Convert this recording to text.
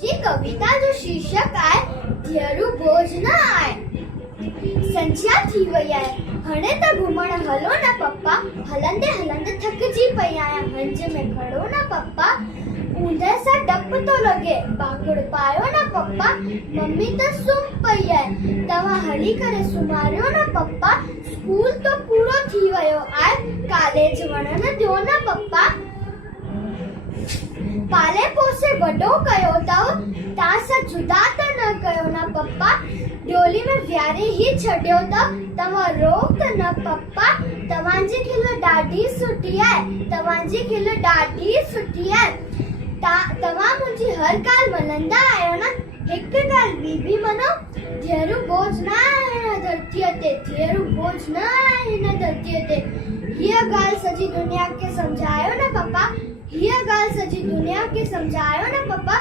जी कविता जो शीर्षक आहे धीअरू बोझ न आहे। संध्या थी वई आहे, हाणे त घुमण हलो न पप्पा, हलंदे हलंदे थकिजी पई आहियां, हंज में खड़ो न पप्पा, ऊंदहि सां डपु थो लॻे, बाकुड़ पायो न पप्पा, मम्मी त सुम्ही पई आहे, तव्हां हली करे सुम्हारियो न पप्पा, स्कूल तो पूरो थी वियो आहे, कॉलेज वञण ॾियो न पप्पा। पाले पोसे वॾो कयो अथव, तव्हां सां जुदा त न कयो न पप्पा, ॾोली में विहारे ई छॾियो अथव, तव्हां रो त न पप्पा, तव्हांजी खिल ॾाढी सुठी आहे, तव्हांजी खिल ॾाढी सुठी आहे, तव्हां मुंहिंजी हर ॻाल्हि मञंदा आहियो न, हिकु ॻाल्हि ॿी बि मञो, धीअरू बोझ न आहे हिन धरतीअ ते, धीअरू बोझ न आहे हिन धरतीअ ते, हीअ ॻाल्हि सॼी दुनिया खे सम्झायो न पप्पा, हीअ ॻाल्हि सॼी दुनिया खे सम्झायो न पप्पा,